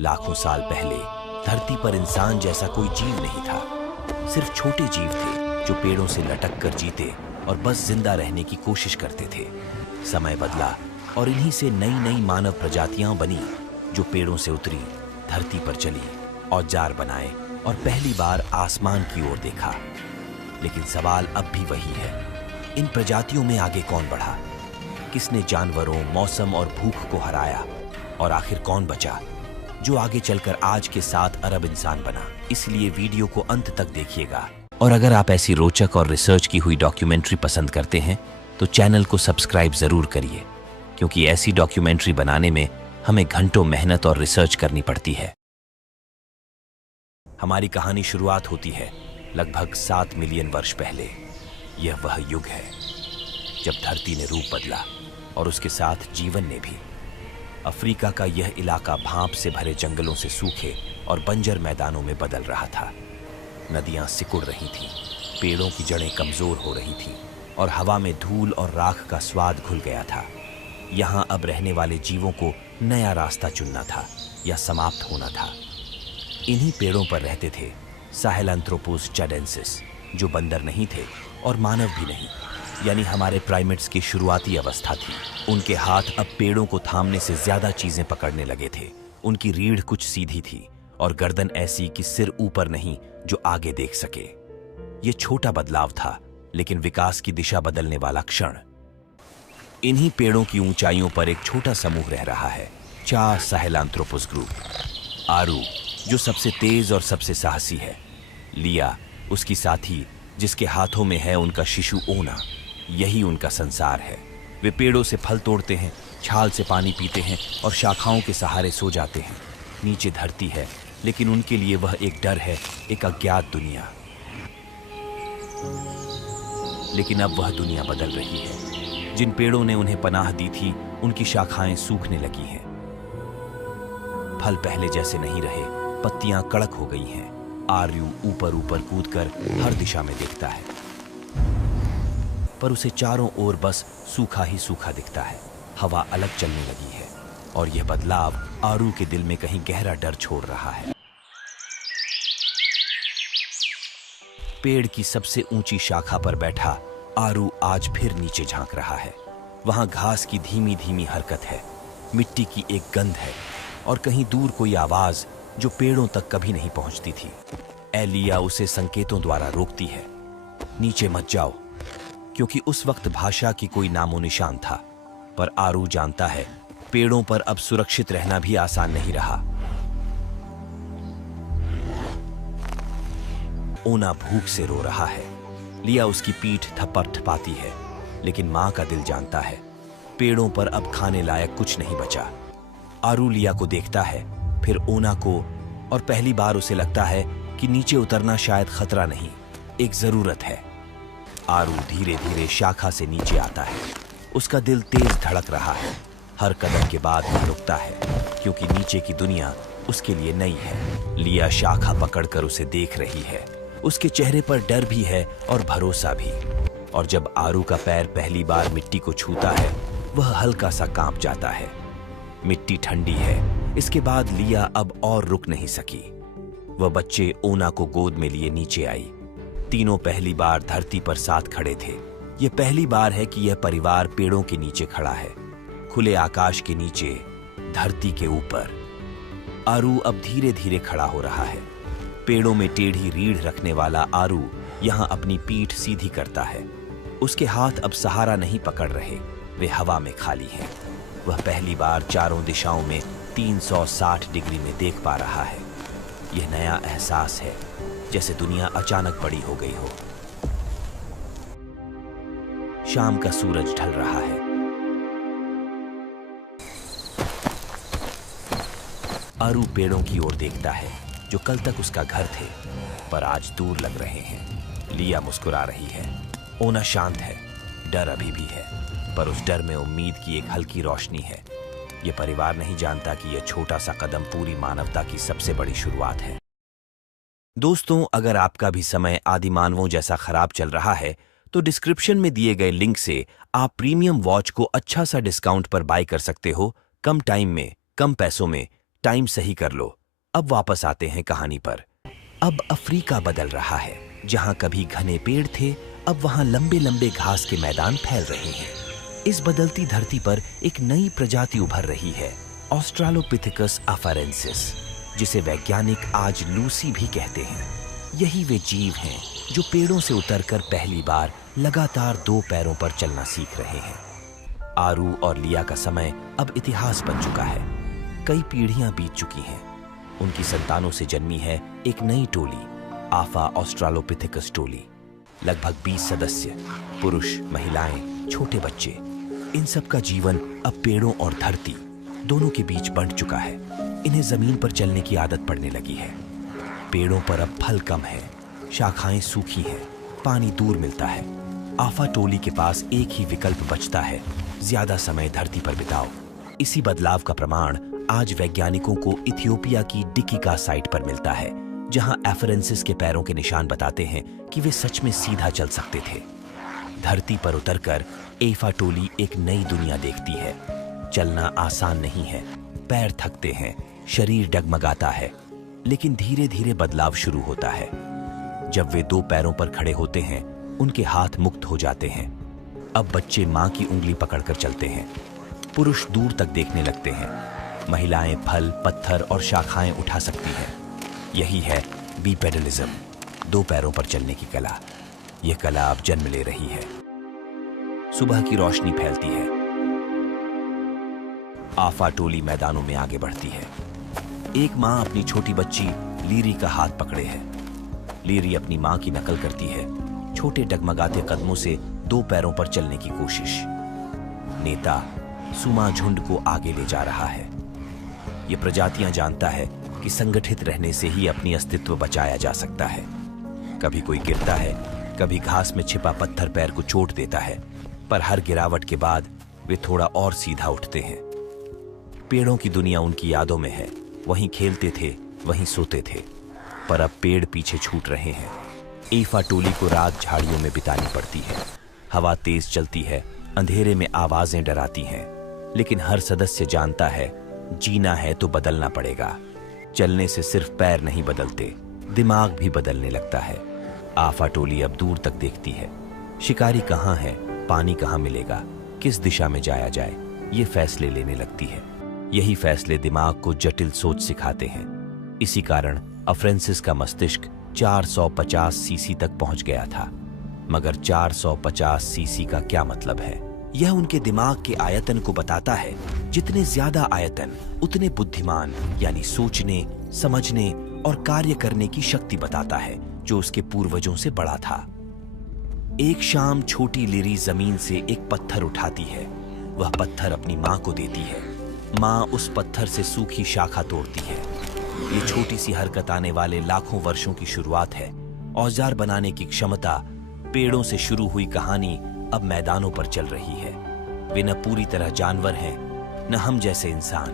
लाखों साल पहले धरती पर इंसान जैसा कोई जीव नहीं था। सिर्फ छोटे जीव थे जो पेड़ों से लटक कर जीते और बस जिंदा रहने की कोशिश करते थे। समय बदला और इन्हीं से नई नई मानव प्रजातियां बनी जो पेड़ों से उतरी, धरती पर चली, औजार बनाए और पहली बार आसमान की ओर देखा। लेकिन सवाल अब भी वही है, इन प्रजातियों में आगे कौन बढ़ा? किसने जानवरों, मौसम और भूख को हराया? और आखिर कौन बचा जो आगे चलकर आज के 7 अरब इंसान बना? इसलिए वीडियो को अंत तक देखिएगा। और अगर आप ऐसी रोचक और रिसर्च की हुई डॉक्यूमेंट्री पसंद करते हैं तो चैनल को सब्सक्राइब जरूर करिए, क्योंकि ऐसी डॉक्यूमेंट्री बनाने में हमें घंटों मेहनत और रिसर्च करनी पड़ती है। हमारी कहानी शुरुआत होती है लगभग 7 मिलियन वर्ष पहले। यह वह युग है जब धरती ने रूप बदला और उसके साथ जीवन ने भी। अफ्रीका का यह इलाका भाप से भरे जंगलों से सूखे और बंजर मैदानों में बदल रहा था। नदियां सिकुड़ रही थीं, पेड़ों की जड़ें कमजोर हो रही थीं और हवा में धूल और राख का स्वाद घुल गया था। यहाँ अब रहने वाले जीवों को नया रास्ता चुनना था या समाप्त होना था। इन्हीं पेड़ों पर रहते थे साहेलैंथ्रोपस चाडेंसिस, जो बंदर नहीं थे और मानव भी नहीं, यानी हमारे प्राइमेट्स की शुरुआती अवस्था थी। उनके हाथ अब पेड़ों को थामने से ज्यादा चीजें पकड़ने लगे थे। उनकी रीढ़ कुछ सीधी थी और गर्दन ऐसी कि सिर ऊपर नहीं जो आगे देख सके। ये छोटा बदलाव था, लेकिन विकास की दिशा बदलने वाला क्षण। इन्हीं पेड़ों की ऊंचाइयों पर एक छोटा समूह रह रहा है, चा साहेलैंथ्रोपस ग्रुप। आरू, जो सबसे तेज और सबसे साहसी है। लिया, उसकी साथी, जिसके हाथों में है उनका शिशु ओना। यही उनका संसार है। वे पेड़ों से फल तोड़ते हैं, छाल से पानी पीते हैं और शाखाओं के सहारे सो जाते हैं। नीचे धरती है, लेकिन उनके लिए वह एक डर है, एक अज्ञात दुनिया। लेकिन अब वह दुनिया बदल रही है। जिन पेड़ों ने उन्हें पनाह दी थी, उनकी शाखाएं सूखने लगी हैं। फल पहले जैसे नहीं रहे, पत्तियां कड़क हो गई हैं। आर्यू ऊपर ऊपर कूदकर हर दिशा में देखता है, पर उसे चारों ओर बस सूखा ही सूखा दिखता है। हवा अलग चलने लगी है और यह बदलाव आरू के दिल में कहीं गहरा डर छोड़ रहा है। पेड़ की सबसे ऊंची शाखा पर बैठा आरू आज फिर नीचे झांक रहा है। वहां घास की धीमी धीमी हरकत है, मिट्टी की एक गंध है और कहीं दूर कोई आवाज जो पेड़ों तक कभी नहीं पहुंचती थी। एलिया उसे संकेतों द्वारा रोकती है, नीचे मत जाओ, क्योंकि उस वक्त भाषा की कोई नामो निशान था। पर आरू जानता है पेड़ों पर अब सुरक्षित रहना भी आसान नहीं रहा। ओना भूख से रो रहा है। लिया उसकी पीठ थपथपाती है, लेकिन मां का दिल जानता है पेड़ों पर अब खाने लायक कुछ नहीं बचा। आरू लिया को देखता है, फिर ओना को, और पहली बार उसे लगता है कि नीचे उतरना शायद खतरा नहीं, एक जरूरत है। आरू धीरे धीरे शाखा से नीचे आता है। उसका दिल तेज धड़क रहा है। हर कदम के बाद वह रुकता है, क्योंकि नीचे की दुनिया उसके लिए नई है। लिया शाखा पकड़कर उसे देख रही है। उसके चेहरे पर डर भी है और भरोसा भी। और जब आरू का पैर पहली बार मिट्टी को छूता है, वह हल्का सा कांप जाता है। मिट्टी ठंडी है। इसके बाद लिया अब और रुक नहीं सकी। वह बच्चे ओना को गोद में लिए नीचे आई। तीनों पहली बार धरती पर साथ खड़े थे। यह पहली बार है कि यह परिवार पेड़ों के नीचे खड़ा है, खुले आकाश के नीचे, धरती के ऊपर। आरू अब धीरे धीरे खड़ा हो रहा है। पेड़ों में टेढ़ी रीढ़ रखने वाला आरू यहां अपनी पीठ सीधी करता है। उसके हाथ अब सहारा नहीं पकड़ रहे, वे हवा में खाली हैं। वह पहली बार चारों दिशाओं में 360 डिग्री में देख पा रहा है। यह नया एहसास है, जैसे दुनिया अचानक बड़ी हो गई हो। शाम का सूरज ढल रहा है। आरू पेड़ों की ओर देखता है जो कल तक उसका घर थे, पर आज दूर लग रहे हैं। लिया मुस्कुरा रही है। ओना शांत है, डर अभी भी है, पर उस डर में उम्मीद की एक हल्की रोशनी है। यह परिवार नहीं जानता कि यह छोटा सा कदम पूरी मानवता की सबसे बड़ी शुरुआत है। दोस्तों, अगर आपका भी समय आदि मानवों जैसा खराब चल रहा है तो डिस्क्रिप्शन में दिए गए लिंक से आप प्रीमियम वॉच को अच्छा सा डिस्काउंट पर बाय कर सकते हो, कम टाइम में, कम पैसों में, टाइम सही कर लो। अब वापस आते हैं कहानी पर। अब अफ्रीका बदल रहा है। जहां कभी घने पेड़ थे, अब वहां लंबे लंबे घास के मैदान फैल रहे हैं। इस बदलती धरती पर एक नई प्रजाति उभर रही है, ऑस्ट्रालोपिथेकस अफारेंसिस, जिसे वैज्ञानिक आज लूसी भी कहते हैं। यही वे जीव हैं जो पेड़ों से उतरकर पहली बार लगातार 2 पैरों पर चलना सीख रहे हैं। आरू और लिया का समय अब इतिहास बन चुका है। कई पीढ़ियां बीत चुकी हैं। उनकी संतानों से जन्मी है एक नई टोली, आफा ऑस्ट्रालोपिथेकस टोली। लगभग 20 सदस्य, पुरुष, महिलाएं, छोटे बच्चे। इन सब का जीवन अब पेड़ों और धरती दोनों के बीच बंट चुका है। इन्हें जमीन पर चलने की आदत पड़ने लगी है। पेड़ों पर अब फल कम है, शाखाएं सूखी हैं, पानी दूर मिलता है। आफा टोली के पास एक ही विकल्प बचता है, ज्यादा समय धरती पर बिताओ। इसी बदलाव का प्रमाण आज वैज्ञानिकों को इथियोपिया की डिकिका साइट पर मिलता है, जहां एफरेंसिस के पैरों के निशान बताते हैं कि वे सच में सीधा चल सकते थे। धरती पर उतरकर एफा टोली एक नई दुनिया देखती है। चलना आसान नहीं है, पैर थकते हैं, शरीर डगमगाता है, लेकिन धीरे धीरे बदलाव शुरू होता है। जब वे 2 पैरों पर खड़े होते हैं, उनके हाथ मुक्त हो जाते हैं। अब बच्चे मां की उंगली पकड़कर चलते हैं। पुरुष दूर तक देखने लगते हैं। महिलाएं फल, पत्थर और शाखाएं उठा सकती हैं। यही है बीपेडलिज्म, 2 पैरों पर चलने की कला। यह कला अब जन्म ले रही है। सुबह की रोशनी फैलती है। आफा टोली मैदानों में आगे बढ़ती है। एक मां अपनी छोटी बच्ची लीरी का हाथ पकड़े है। लीरी अपनी मां की नकल करती है, छोटे डगमगाते कदमों से 2 पैरों पर चलने की कोशिश। नेता सुमा झुंड को आगे ले जा रहा है। यह प्रजातियां जानता है कि संगठित रहने से ही अपनी अस्तित्व बचाया जा सकता है। कभी कोई गिरता है, कभी घास में छिपा पत्थर पैर को चोट देता है, पर हर गिरावट के बाद वे थोड़ा और सीधा उठते हैं। पेड़ों की दुनिया उनकी यादों में है। वहीं खेलते थे, वहीं सोते थे, पर अब पेड़ पीछे छूट रहे हैं। एफा टोली को रात झाड़ियों में बितानी पड़ती है। हवा तेज चलती है, अंधेरे में आवाजें डराती हैं, लेकिन हर सदस्य जानता है जीना है तो बदलना पड़ेगा। चलने से सिर्फ पैर नहीं बदलते, दिमाग भी बदलने लगता है। आफा टोली अब दूर तक देखती है। शिकारी कहाँ है, पानी कहाँ मिलेगा, किस दिशा में जाया जाए, ये फैसले लेने लगती है। यही फैसले दिमाग को जटिल सोच सिखाते हैं। इसी कारण अफ्रेंसिस का मस्तिष्क 450 सीसी तक पहुंच गया था। मगर 450 सीसी का क्या मतलब है? यह उनके दिमाग के आयतन को बताता है। जितने ज्यादा आयतन, उतने बुद्धिमान, यानी सोचने, समझने और कार्य करने की शक्ति बताता है, जो उसके पूर्वजों से बड़ा था। एक शाम छोटी लिरी जमीन से एक पत्थर उठाती है। वह पत्थर अपनी मां को देती है। मां उस पत्थर से सूखी शाखा तोड़ती है। ये छोटी सी हरकत आने वाले लाखों वर्षों की शुरुआत है। औजार बनाने की क्षमता, पेड़ों से शुरू हुई कहानी अब मैदानों पर चल रही है। वे न पूरी तरह जानवर हैं, न हम जैसे इंसान,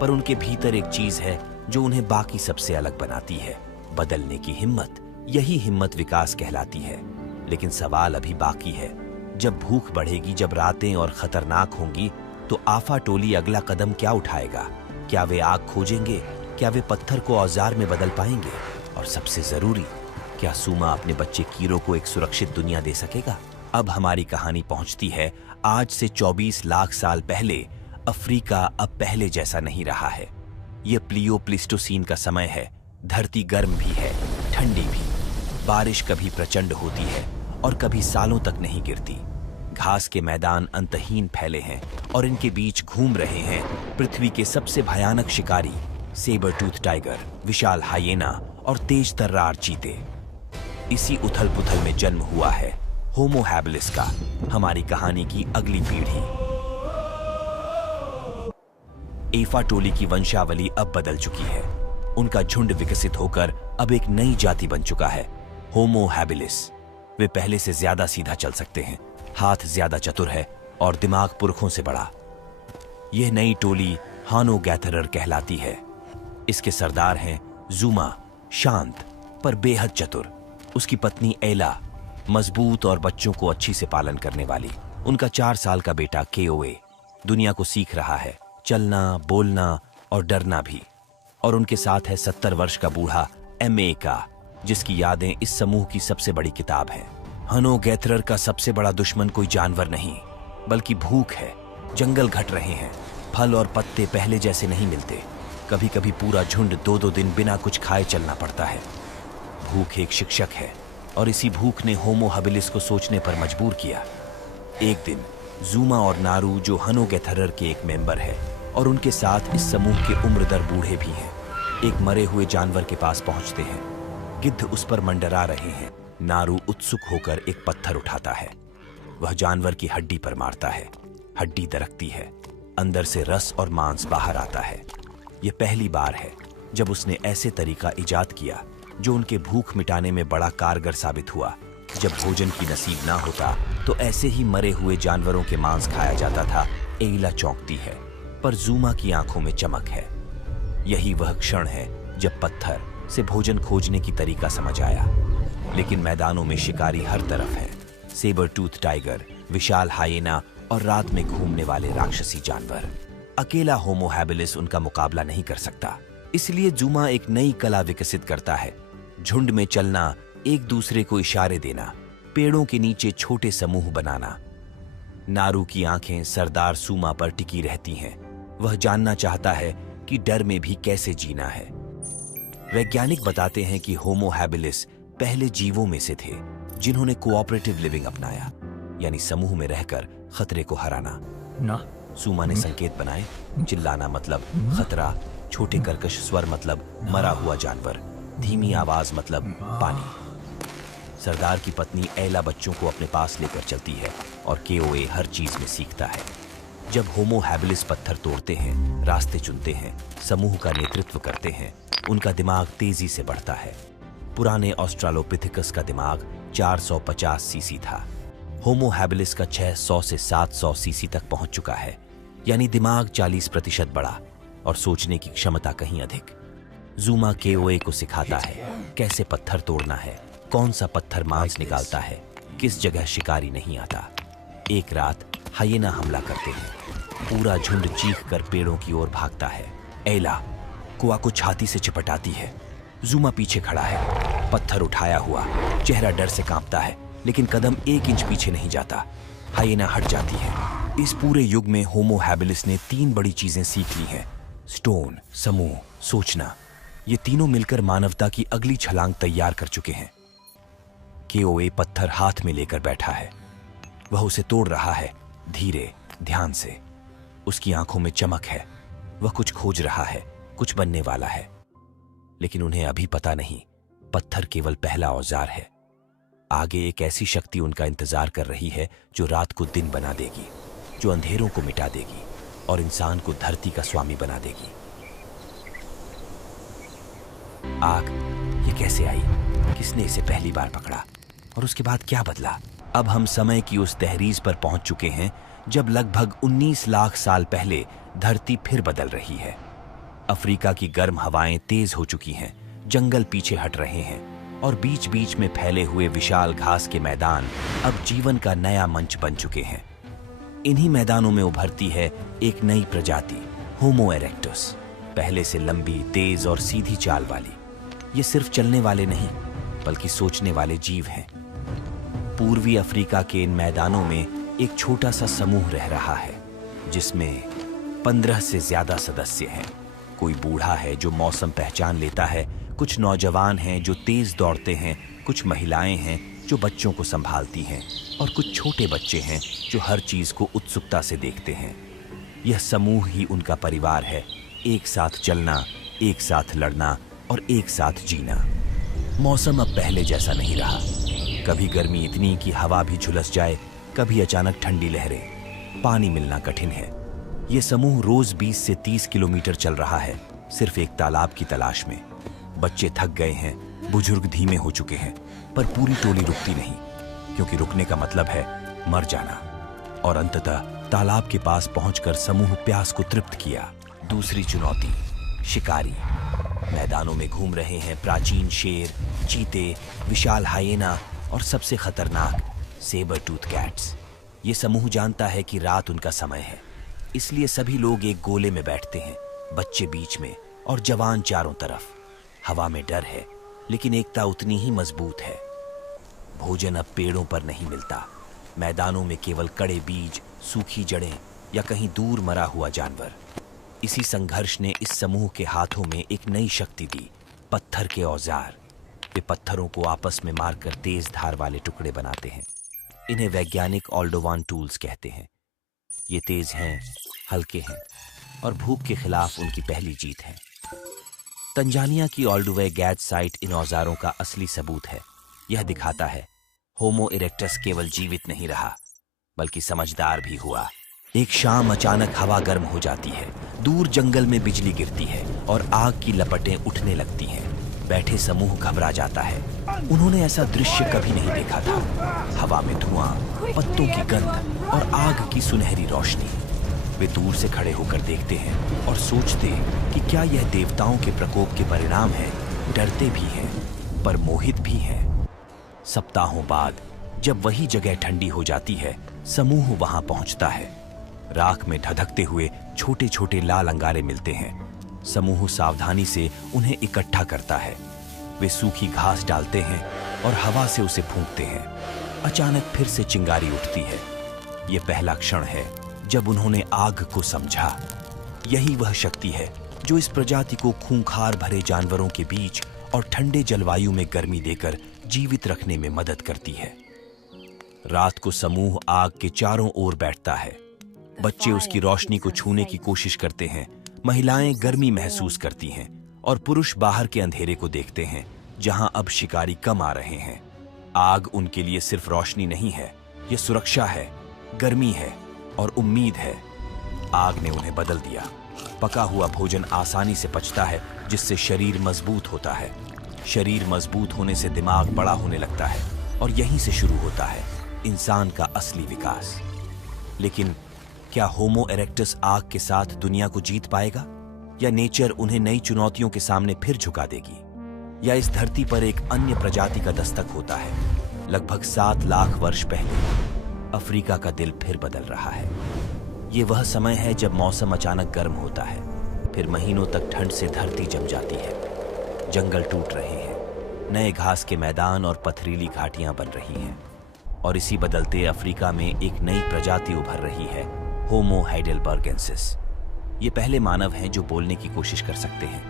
पर उनके भीतर एक चीज है जो उन्हें बाकी सबसे अलग बनाती है, बदलने की हिम्मत। यही हिम्मत विकास कहलाती है। लेकिन सवाल अभी बाकी है। जब भूख बढ़ेगी, जब रातें और खतरनाक होंगी, तो आफा टोली अगला कदम क्या उठाएगा? क्या वे आग खोजेंगे? क्या वे पत्थर को औजार में बदल पाएंगे? और सबसे जरूरी, क्या सुमा अपने बच्चे कीरो को एक सुरक्षित दुनिया दे सकेगा? अब हमारी कहानी पहुंचती है आज से 24 लाख साल पहले। अफ्रीका अब पहले जैसा नहीं रहा है। यह प्लियो प्लिस्टोसीन का समय है। धरती गर्म भी है, ठंडी भी। बारिश कभी प्रचंड होती है और कभी सालों तक नहीं गिरती। घास के मैदान अंतहीन फैले हैं और इनके बीच घूम रहे हैं पृथ्वी के सबसे भयानक शिकारी, सेबर टूथ टाइगर, विशाल हाइएना और तेज तर्रार चीते। इसी उथल पुथल में जन्म हुआ है होमो हैबिलिस का, हमारी कहानी की अगली पीढ़ी। एफा टोली की वंशावली अब बदल चुकी है। उनका झुंड विकसित होकर अब एक नई जाति बन चुका है, होमो हैबिलिस। वे पहले से ज्यादा सीधा चल सकते हैं, हाथ ज्यादा चतुर है और दिमाग पुरखों से बड़ा। यह नई टोली हानो गैथरर कहलाती है। इसके सरदार हैं जुमा, शांत पर बेहद चतुर। उसकी पत्नी एला, मजबूत और बच्चों को अच्छी से पालन करने वाली। उनका 4 साल का बेटा केओए दुनिया को सीख रहा है, चलना, बोलना और डरना भी। और उनके साथ है 70 वर्ष का बूढ़ा MA का, जिसकी यादें इस समूह की सबसे बड़ी किताब है। हनो-गैथरर का सबसे बड़ा दुश्मन कोई जानवर नहीं, बल्कि भूख है। जंगल घट रहे हैं, फल और पत्ते पहले जैसे नहीं मिलते। कभी कभी पूरा झुंड 2-2 दिन बिना कुछ खाए चलना पड़ता है। भूख एक शिक्षक है, और इसी भूख ने होमो हैबिलिस को सोचने पर मजबूर किया। एक दिन ज़ूमा और नारू, जो हनो-गैथरर के एक मेंबर है और उनके साथ इस समूह के उम्रदर बूढ़े भी हैं, एक मरे हुए जानवर के पास पहुंचते हैं। गिद्ध उस पर मंडरा रहे हैं। नारू उत्सुक होकर एक पत्थर उठाता है। वह जानवर की हड्डी पर मारता है। हड्डी दरकती है, अंदर से रस और मांस बाहर आता है। यह पहली बार है जब उसने ऐसे तरीका इजाद किया जो उनके भूख मिटाने में बड़ा कारगर साबित हुआ। जब भोजन की नसीब ना होता तो ऐसे ही मरे हुए जानवरों के मांस खाया जाता था। एइला चौंकती है, पर ज़ूमा की आंखों में चमक है। यही वह क्षण है जब पत्थर से भोजन खोजने की तरीका समझ आया। लेकिन मैदानों में शिकारी हर तरफ है। सेबर टूथ टाइगर, विशाल हाइएना और रात में घूमने वाले राक्षसी जानवर। अकेला होमो हैबिलिस उनका मुकाबला नहीं कर सकता। इसलिए ज़ूमा एक नई कला विकसित करता है। झुंड में चलना, एक दूसरे को इशारे देना, पेड़ों के नीचे छोटे समूह बनाना। नारू की आंखें सरदार सूमा पर टिकी रहती हैं। वह जानना चाहता है कि डर में भी कैसे जीना है। वैज्ञानिक बताते हैं कि होमो हैबिलिस पहले जीवों में से थे जिन्होंने कोऑपरेटिव लिविंग अपनाया, यानी समूह में रहकर खतरे को हराना। ना सूमा ने संकेत बनाए। चिल्लाना मतलब खतरा, छोटे कर्कश स्वर मतलब मरा हुआ जानवर, धीमी आवाज मतलब पानी। सरदार की पत्नी एला बच्चों को अपने पास लेकर चलती है और केओए हर चीज में सीखता है। जब होमो हैबिलिस पत्थर तोड़ते हैं, रास्ते चुनते हैं, समूह का नेतृत्व करते हैं, उनका दिमाग तेजी से बढ़ता है। पुराने ऑस्ट्रालोपिथेकस का दिमाग 450 सीसी था। होमो हैबिलिस का 600 से 700 सीसी तक पहुंच चुका है, यानी दिमाग 40% बढ़ा और सोचने की क्षमता कहीं अधिक। ज़ूमा केओए को सिखाता है कैसे पत्थर तोड़ना है, कौन सा पत्थर मांस निकालता है, किस जगह शिकारी नहीं आता। एक रात हाइएना हमला करते हैं। पूरा झुंड चीख कर पेड़ों की ओर भागता है। एला कुआ को छाती से चिपटाती है। ज़ूमा पीछे खड़ा है, पत्थर उठाया हुआ, चेहरा डर से कांपता है, लेकिन कदम 1 इंच पीछे नहीं जाता। हाइएना हट जाती है। इस पूरे युग में होमो हैबिलिस ने 3 बड़ी चीजें सीख ली हैं: स्टोन, समूह, सोचना। ये तीनों मिलकर मानवता की अगली छलांग तैयार कर चुके हैं। केओए पत्थर हाथ में लेकर बैठा है। वह उसे तोड़ रहा है, धीरे, ध्यान से। उसकी आंखों में चमक है। वह कुछ खोज रहा है, कुछ बनने वाला है। लेकिन उन्हें अभी पता नहीं, पत्थर केवल पहला औजार है। आगे एक ऐसी शक्ति उनका इंतजार कर रही है जो रात को दिन बना देगी, जो अंधेरों को मिटा देगी और इंसान को धरती का स्वामी बना देगी। आग ये कैसे आई? किसने इसे पहली बार पकड़ा? और उसके बाद क्या बदला? अब हम समय की उस तहरीज पर पहुंच चुके हैं जब लगभग 19 लाख साल पहले धरती फिर बदल रही है। अफ्रीका की गर्म हवाएं तेज हो चुकी हैं, जंगल पीछे हट रहे हैं और बीच बीच में फैले हुए विशाल घास के मैदान अब जीवन का नया मंच बन चुके हैं। इन्हीं मैदानों में उभरती है एक नई प्रजाति, होमो इरेक्टस। पहले से लंबी, तेज और सीधी चाल वाली। ये सिर्फ चलने वाले नहीं, बल्कि सोचने वाले जीव हैं। पूर्वी अफ्रीका के इन मैदानों में एक छोटा सा समूह रह रहा है, जिसमें 15 से ज्यादा सदस्य हैं। कोई बूढ़ा है जो मौसम पहचान लेता है, कुछ नौजवान हैं जो तेज दौड़ते हैं, कुछ महिलाएं हैं जो बच्चों को संभालती हैं और कुछ छोटे बच्चे हैं जो हर चीज को उत्सुकता से देखते हैं। यह समूह ही उनका परिवार है, एक साथ चलना, एक साथ लड़ना और एक साथ जीना। मौसम अब पहले जैसा नहीं रहा। कभी गर्मी इतनी कि हवा भी झुलस जाए, कभी अचानक ठंडी लहरें। पानी मिलना कठिन है। यह समूह रोज 20 से 30 किलोमीटर चल रहा है, सिर्फ एक तालाब की तलाश में। बच्चे थक गए हैं, बुजुर्ग धीमे हो चुके हैं, पर पूरी टोली रुकती नहीं, क्योंकि रुकने का मतलब है मर जाना। और अंततः तालाब के पास पहुंचकर समूह प्यास को तृप्त किया। दूसरी चुनौती, शिकारी। मैदानों में घूम रहे हैं प्राचीन शेर, चीते, विशाल हाइएना और सबसे खतरनाक सेबर टूथ कैट्स। ये समूह जानता है कि रात उनका समय है, इसलिए सभी लोग एक गोले में बैठते हैं, बच्चे बीच में और जवान चारों तरफ। हवा में डर है, लेकिन एकता उतनी ही मजबूत है। भोजन अब पेड़ों पर नहीं मिलता। मैदानों में केवल कड़े बीज, सूखी जड़ें या कहीं दूर मरा हुआ जानवर। इसी संघर्ष ने इस समूह के हाथों में एक नई शक्ति दी, पत्थर के औजार। वे पत्थरों को आपस में मारकर तेज धार वाले टुकड़े बनाते हैं। इन्हें वैज्ञानिक ऑल्डोवान टूल्स कहते हैं। ये तेज हैं, हल्के हैं और भूख के खिलाफ उनकी पहली जीत है। तंजानिया की ऑल्डोवे गैज साइट इन औजारों का असली सबूत है। यह दिखाता है होमो इरेक्टस केवल जीवित नहीं रहा, बल्कि समझदार भी हुआ। एक शाम अचानक हवा गर्म हो जाती है, दूर जंगल में बिजली गिरती है और आग की लपटें उठने लगती हैं। बैठे समूह घबरा जाता है। उन्होंने ऐसा दृश्य कभी नहीं देखा था। हवा में धुआं, पत्तों की गंध और आग की सुनहरी रोशनी। वे दूर से खड़े होकर देखते हैं और सोचते कि क्या यह देवताओं के प्रकोप के परिणाम है। डरते भी हैं, पर मोहित भी हैं। सप्ताहों बाद जब वही जगह ठंडी हो जाती है, समूह वहां पहुंचता है। राख में धधकते हुए छोटे छोटे लाल अंगारे मिलते हैं। समूह सावधानी से उन्हें इकट्ठा करता है। वे सूखी घास डालते हैं और हवा से उसे फूंकते हैं। अचानक फिर से चिंगारी उठती है। यह पहला क्षण है जब उन्होंने आग को समझा। यही वह शक्ति है जो इस प्रजाति को खूंखार भरे जानवरों के बीच और ठंडे जलवायु में गर्मी देकर जीवित रखने में मदद करती है। रात को समूह आग के चारों ओर बैठता है। बच्चे उसकी रोशनी को छूने की कोशिश करते हैं। महिलाएं गर्मी महसूस करती हैं और पुरुष बाहर के अंधेरे को देखते हैं, जहां अब शिकारी कम आ रहे हैं। आग उनके लिए सिर्फ रोशनी नहीं है, यह सुरक्षा है, गर्मी है और उम्मीद है। आग ने उन्हें बदल दिया। पका हुआ भोजन आसानी से पचता है, जिससे शरीर मजबूत होता है। शरीर मजबूत होने से दिमाग बड़ा होने लगता है और यहीं से शुरू होता है इंसान का असली विकास। लेकिन क्या होमो इरेक्टस आग के साथ दुनिया को जीत पाएगा, या नेचर उन्हें नई चुनौतियों के सामने फिर झुका देगी, या इस धरती पर एक अन्य प्रजाति का दस्तक होता है। लगभग 7 लाख वर्ष पहले अफ्रीका का दिल फिर बदल रहा है। ये वह समय है जब मौसम अचानक गर्म होता है, फिर महीनों तक ठंड से धरती जम जाती है। जंगल टूट रहे हैं, नए घास के मैदान और पथरीली घाटियां बन रही हैं, और इसी बदलते अफ्रीका में एक नई प्रजाति उभर रही है, होमो हाइडेलबर्गेंसिस। ये पहले मानव हैं जो बोलने की कोशिश कर सकते हैं,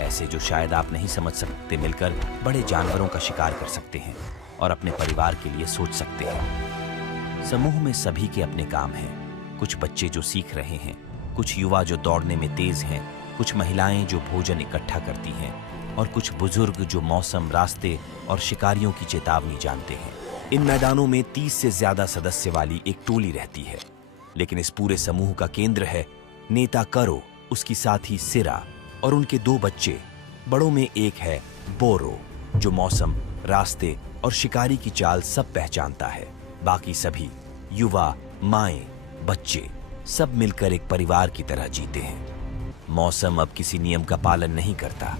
ऐसे जो शायद आप नहीं समझ सकते। मिलकर बड़े जानवरों का शिकार कर सकते हैं और अपने परिवार के लिए सोच सकते हैं। समूह में सभी के अपने काम हैं। कुछ बच्चे जो सीख रहे हैं, कुछ युवा जो दौड़ने में तेज हैं, कुछ महिलाएं जो भोजन इकट्ठा करती हैं, और कुछ बुजुर्ग जो मौसम, रास्ते और शिकारियों की चेतावनी जानते हैं। इन मैदानों में 30 से ज्यादा सदस्य वाली एक टोली रहती है, लेकिन इस पूरे समूह का केंद्र है नेता करो, उसकी साथी सिरा और उनके 2 बच्चे। बड़ों में एक है बोरो, जो मौसम, रास्ते और शिकारी की चाल सब पहचानता है। बाकी सभी युवा, माएं, बच्चे सब मिलकर एक परिवार की तरह जीते हैं। मौसम अब किसी नियम का पालन नहीं करता।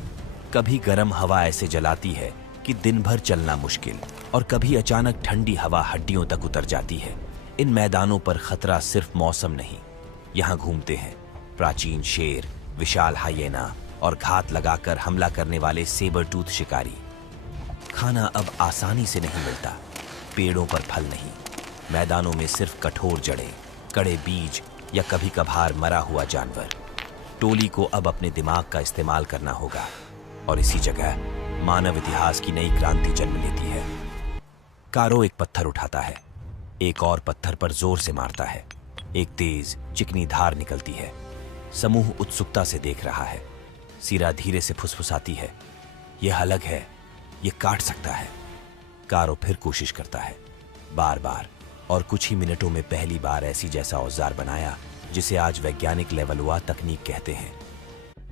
कभी गर्म हवा ऐसे जलाती है कि दिन भर चलना मुश्किल, और कभी अचानक ठंडी हवा हड्डियों तक उतर जाती है। इन मैदानों पर खतरा सिर्फ मौसम नहीं, यहाँ घूमते हैं प्राचीन शेर, विशाल हाइएना और घात लगाकर हमला करने वाले सेबर टूथ शिकारी। खाना अब आसानी से नहीं मिलता, पेड़ों पर फल नहीं, मैदानों में सिर्फ कठोर जड़ें, कड़े बीज या कभी कभार मरा हुआ जानवर। टोली को अब अपने दिमाग का इस्तेमाल करना होगा, और इसी जगह मानव इतिहास की नई क्रांति जन्म लेती है। कारो एक पत्थर उठाता है, एक और पत्थर पर जोर से मारता है। एक तेज चिकनी धार निकलती है। समूह उत्सुकता से देख रहा है। सिरा धीरे से फुसफुसाती है, यह अलग है, यह काट सकता है। कारो फिर कोशिश करता है, बार बार, और कुछ ही मिनटों में पहली बार ऐसी जैसा औजार बनाया जिसे आज वैज्ञानिक लेवल 1 तकनीक कहते हैं।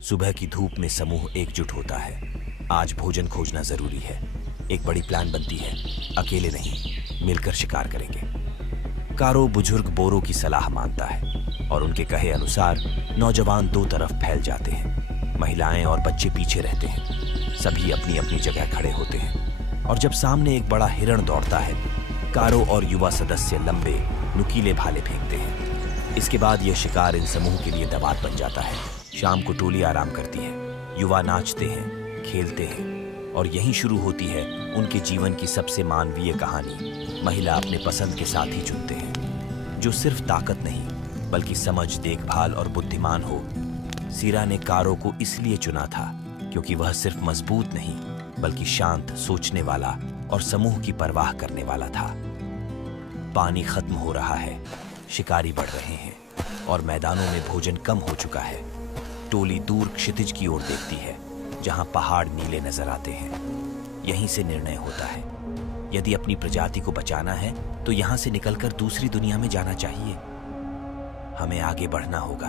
सुबह की धूप में समूह एकजुट होता है। आज भोजन खोजना जरूरी है। एक बड़ी प्लान बनती है, अकेले नहीं, मिलकर शिकार करेंगे। कारो बुजुर्ग बोरो की सलाह मानता है और उनके कहे अनुसार नौजवान 2 तरफ फैल जाते हैं। महिलाएं और बच्चे पीछे रहते हैं। सभी अपनी अपनी जगह खड़े होते हैं, और जब सामने एक बड़ा हिरण दौड़ता है, कारो और युवा सदस्य लंबे नुकीले भाले फेंकते हैं। इसके बाद यह शिकार इन समूह के लिए दबाव बन जाता है। शाम को टोली आराम करती है, युवा नाचते हैं, खेलते हैं और यहीं शुरू होती है उनके जीवन की सबसे मानवीय कहानी। महिला अपने पसंद के साथी चुनते हैं, जो सिर्फ ताकत नहीं बल्कि समझ, देखभाल और बुद्धिमान हो। सीरा ने कारो को इसलिए चुना था क्योंकि वह सिर्फ मजबूत नहीं बल्कि शांत, सोचने वाला और समूह की परवाह करने वाला था। पानी खत्म हो रहा है, शिकारी बढ़ रहे हैं और मैदानों में भोजन कम हो चुका है। टोली दूर क्षितिज की ओर देखती है, जहां पहाड़ नीले नजर आते हैं। यहीं से निर्णय होता है, यदि अपनी प्रजाति को बचाना है तो यहां से निकलकर दूसरी दुनिया में जाना चाहिए। हमें आगे बढ़ना होगा।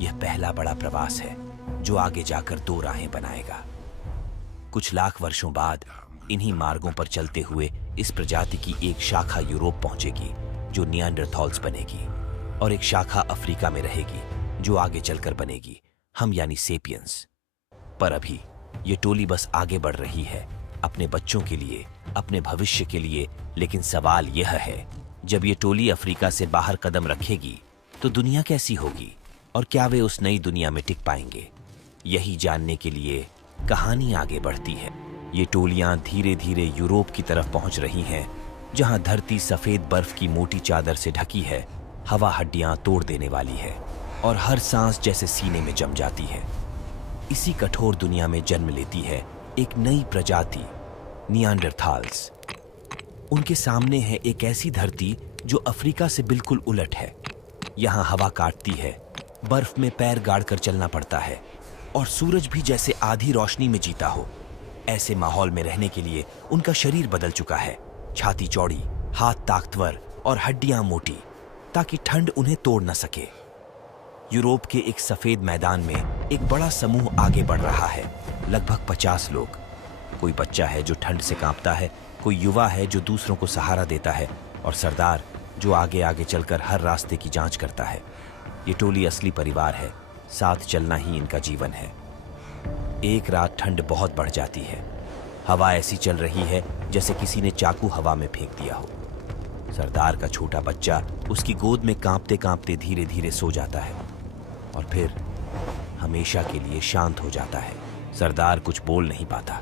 यह पहला बड़ा प्रवास है जो आगे जाकर दो राहें बनाएगा। कुछ लाख वर्षों बाद इन्हीं मार्गों पर चलते हुए इस प्रजाति की एक शाखा यूरोप पहुंचेगी जो निएंडरथॉल्स बनेगी, और एक शाखा अफ्रीका में रहेगी जो आगे चलकर बनेगी हम यानी सेपियंस। पर अभी ये टोली बस आगे बढ़ रही है अपने बच्चों के लिए, अपने भविष्य के लिए। लेकिन सवाल यह है, जब ये टोली अफ्रीका से बाहर कदम रखेगी तो दुनिया कैसी होगी और क्या वे उस नई दुनिया में टिक पाएंगे? यही जानने के लिए कहानी आगे बढ़ती है। ये टोलियां धीरे धीरे यूरोप की तरफ पहुंच रही हैं, जहां धरती सफेद बर्फ की मोटी चादर से ढकी है, हवा हड्डियां तोड़ देने वाली है और हर सांस जैसे सीने में जम जाती है। इसी कठोर दुनिया में जन्म लेती है एक नई प्रजाति, निएंडरथॉल्स। उनके सामने है एक ऐसी धरती जो अफ्रीका से बिल्कुल उलट है। यहाँ हवा काटती है, बर्फ में पैर गाड़कर चलना पड़ता है और सूरज भी जैसे आधी रोशनी में जीता हो। ऐसे माहौल में रहने के लिए उनका शरीर बदल चुका है, छाती चौड़ी, हाथ ताकतवर और हड्डियां मोटी, ताकि ठंड उन्हें तोड़ न सके। यूरोप के एक सफेद मैदान में एक बड़ा समूह आगे बढ़ रहा है, लगभग 50 लोग। कोई बच्चा है जो ठंड से कांपता है, कोई युवा है जो दूसरों को सहारा देता है, और सरदार जो आगे आगे चलकर हर रास्ते की जांच करता है। ये टोली असली परिवार है, साथ चलना ही इनका जीवन है। एक रात ठंड बहुत बढ़ जाती है। हवा ऐसी चल रही है जैसे किसी ने चाकू हवा में फेंक दिया हो। सरदार का छोटा बच्चा उसकी गोद में कांपते कांपते धीरे धीरे सो जाता है और फिर हमेशा के लिए शांत हो जाता है। सरदार कुछ बोल नहीं पाता,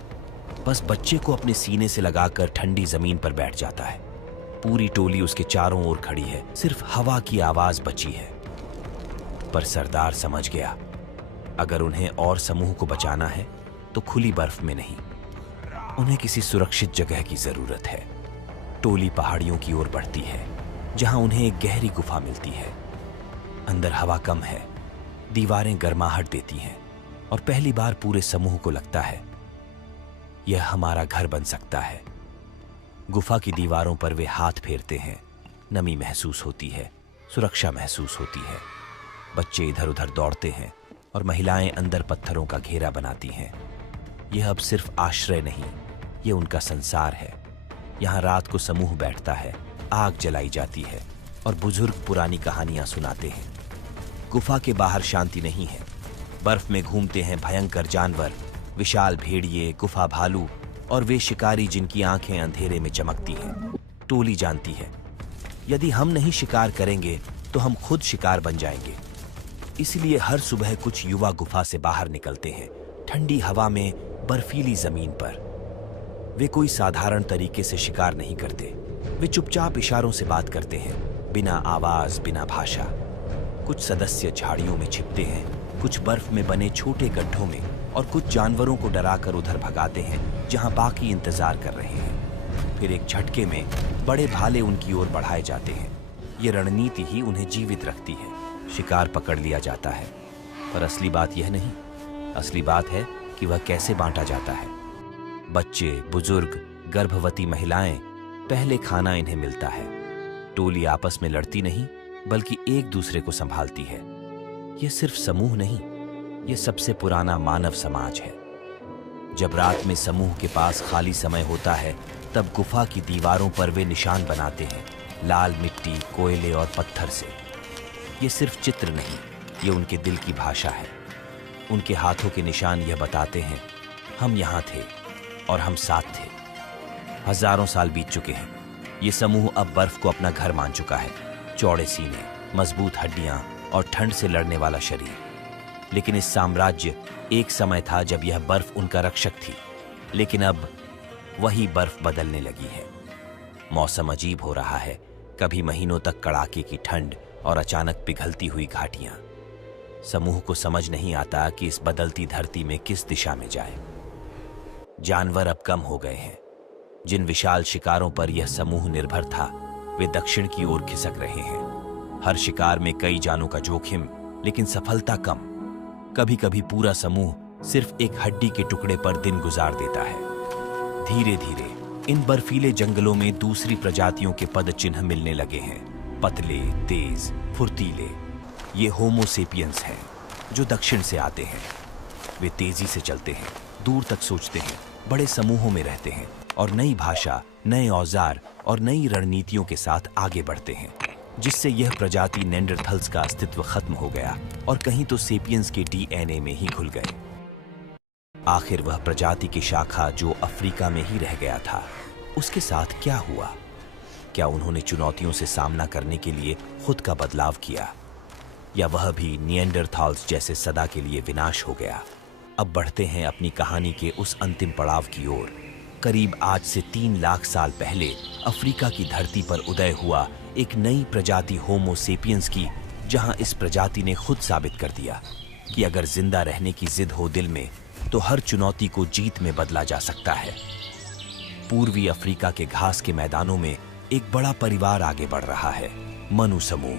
बस बच्चे को अपने सीने से लगाकर ठंडी जमीन पर बैठ जाता है। पूरी टोली उसके चारों ओर खड़ी है, सिर्फ हवा की आवाज बची है। पर सरदार समझ गया, अगर उन्हें और समूह को बचाना है तो खुली बर्फ में नहीं, उन्हें किसी सुरक्षित जगह की जरूरत है। टोली पहाड़ियों की ओर बढ़ती है, जहां उन्हें एक गहरी गुफा मिलती है। अंदर हवा कम है, दीवारें गर्माहट देती हैं और पहली बार पूरे समूह को लगता है यह हमारा घर बन सकता है। गुफा की दीवारों पर वे हाथ फेरते हैं, नमी महसूस होती है, सुरक्षा महसूस होती है। बच्चे इधर उधर दौड़ते हैं और महिलाएं अंदर पत्थरों का घेरा बनाती हैं। यह अब सिर्फ आश्रय नहीं, यह उनका संसार है। यहाँ रात को समूह बैठता है, आग जलाई जाती है और बुजुर्ग पुरानी कहानियां सुनाते हैं। गुफा के बाहर शांति नहीं है। बर्फ में घूमते हैं भयंकर जानवर, विशाल भेड़िए, गुफा भालू और वे शिकारी जिनकी आंखें अंधेरे में चमकती हैं। टोली जानती है, यदि हम नहीं शिकार करेंगे तो हम खुद शिकार बन जाएंगे। इसलिए हर सुबह कुछ युवा गुफा से बाहर निकलते हैं, ठंडी हवा में, बर्फीली जमीन पर। वे कोई साधारण तरीके से शिकार नहीं करते। वे चुपचाप इशारों से बात करते हैं, बिना आवाज, बिना भाषा। कुछ सदस्य झाड़ियों में छिपते हैं, कुछ बर्फ में बने छोटे गड्ढों में, और कुछ जानवरों को डराकर उधर भगाते हैं जहां बाकी इंतजार कर रहे हैं। फिर एक झटके में बड़े भाले उनकी ओर बढ़ाए जाते हैं। ये रणनीति ही उन्हें जीवित रखती है। शिकार पकड़ लिया जाता है, पर असली बात यह नहीं। असली बात है कि वह कैसे बांटा जाता है। बच्चे, बुजुर्ग, गर्भवती महिलाएं, पहले खाना इन्हें मिलता है। टोली आपस में लड़ती नहीं बल्कि एक दूसरे को संभालती है। यह सिर्फ समूह नहीं, यह सबसे पुराना मानव समाज है। जब रात में समूह के पास खाली समय होता है, तब गुफा की दीवारों पर वे निशान बनाते हैं, लाल मिट्टी, कोयले और पत्थर से। ये सिर्फ चित्र नहीं, ये उनके दिल की भाषा है। उनके हाथों के निशान यह बताते हैं, हम यहाँ थे और हम साथ थे। हजारों साल बीत चुके हैं। ये समूह अब बर्फ को अपना घर मान चुका है। चौड़े सीने, मजबूत हड्डियां और ठंड से लड़ने वाला शरीर। लेकिन इस साम्राज्य एक समय था जब यह बर्फ उनका रक्षक थी, लेकिन अब वही बर्फ बदलने लगी है। मौसम अजीब हो रहा है, कभी महीनों तक कड़ाके की ठंड और अचानक पिघलती हुई घाटियां। समूह को समझ नहीं आता कि इस बदलती धरती में किस दिशा में जाए। जानवर अब कम हो गए हैं। जिन विशाल शिकारों पर यह समूह निर्भर था, वे दक्षिण की ओर खिसक रहे हैं। हर शिकार में कई जानों का जोखिम, लेकिन सफलता कम। कभी कभी पूरा समूह सिर्फ एक हड्डी के टुकड़े पर दिन गुजार देता है। धीरे धीरे इन बर्फीले जंगलों में दूसरी प्रजातियों के पद चिन्ह मिलने लगे हैं। पतले, तेज, फुर्तीले। ये होमो सेपियंस हैं जो दक्षिण से आते हैं। वे तेजी से चलते हैं, दूर तक सोचते हैं, बड़े समूहों में रहते हैं और नई भाषा, नए औजार और नई रणनीतियों के साथ आगे बढ़ते हैं, जिससे यह प्रजाति नेंडरथल्स का अस्तित्व खत्म हो गया और कहीं तो सेपियंस के डीएनए में ही घुल गए। आखिर वह प्रजाति की शाखा जो अफ्रीका में ही रह गया था, उसके साथ क्या हुआ? क्या उन्होंने चुनौतियों से सामना करने के लिए खुद का बदलाव किया, या वह भी निएंडरथाल्स जैसे सदा के लिए विनाश हो गया? अब बढ़ते हैं अपनी कहानी के उस अंतिम पड़ाव की ओर। करीब आज से 3 लाख साल पहले अफ्रीका की धरती पर उदय हुआ एक नई प्रजाति होमो सेपियंस की, जहां इस प्रजाति ने खुद साबित कर दिया कि अगर जिंदा रहने की जिद हो दिल में, तो हर चुनौती को जीत में बदला जा सकता है। पूर्वी अफ्रीका के घास के मैदानों में एक बड़ा परिवार आगे बढ़ रहा है, मनु समूह।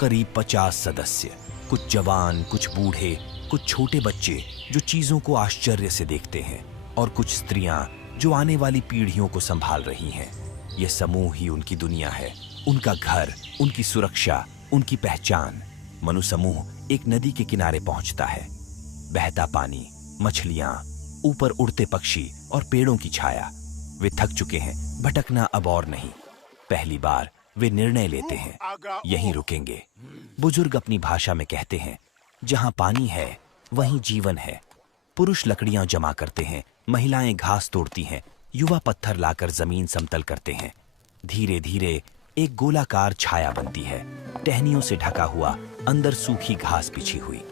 करीब 50 सदस्य, कुछ जवान, कुछ बूढ़े, कुछ छोटे बच्चे जो चीजों को आश्चर्य से देखते हैं, और कुछ स्त्रियां जो आने वाली पीढ़ियों को संभाल रही हैं। यह समूह ही उनकी दुनिया है, उनका घर, उनकी सुरक्षा, उनकी पहचान। मनु समूह एक नदी के किनारे पहुंचता है। बहता पानी, मछलियां, ऊपर उड़ते पक्षी और पेड़ों की छाया। वे थक चुके हैं, भटकना अब और नहीं। पहली बार वे निर्णय लेते हैं, यहीं रुकेंगे। बुजुर्ग अपनी भाषा में कहते हैं, जहां पानी है वहीं जीवन है। पुरुष लकड़ियां जमा करते हैं, महिलाएं घास तोड़ती हैं, युवा पत्थर लाकर जमीन समतल करते हैं। धीरे धीरे एक गोलाकार छाया बनती है, टहनियों से ढका हुआ, अंदर सूखी घास बिछी हुई।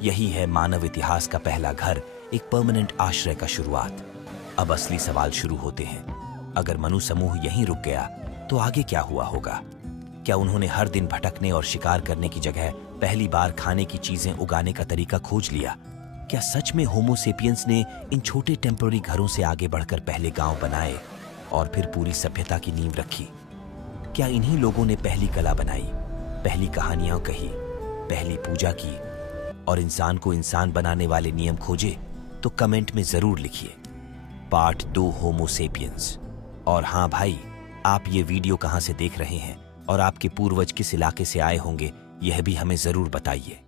यही है मानव इतिहास का पहला घर, एक परमानेंट आश्रय का शुरुआत। अब असली सवाल शुरू होते हैं। अगर मनु समूह यहीं रुक गया, तो आगे क्या हुआ होगा? क्या उन्होंने हर दिन भटकने और शिकार करने की जगह पहली बार खाने की चीजें उगाने का तरीका खोज लिया? क्या सच में होमो सेपियंस ने इन छोटे टेम्पररी घरों से आगे बढ़कर पहले गांव बनाए और फिर पूरी सभ्यता की नींव रखी? क्या इन्हीं लोगों ने पहली कला बनाई, पहली कहानियां कही, पहली पूजा की और इंसान को इंसान बनाने वाले नियम खोजे? तो कमेंट में जरूर लिखिए। पार्ट 2 होमो सेपियंस। और हाँ भाई, आप ये वीडियो कहाँ से देख रहे हैं और आपके पूर्वज किस इलाके से आए होंगे, यह भी हमें जरूर बताइए।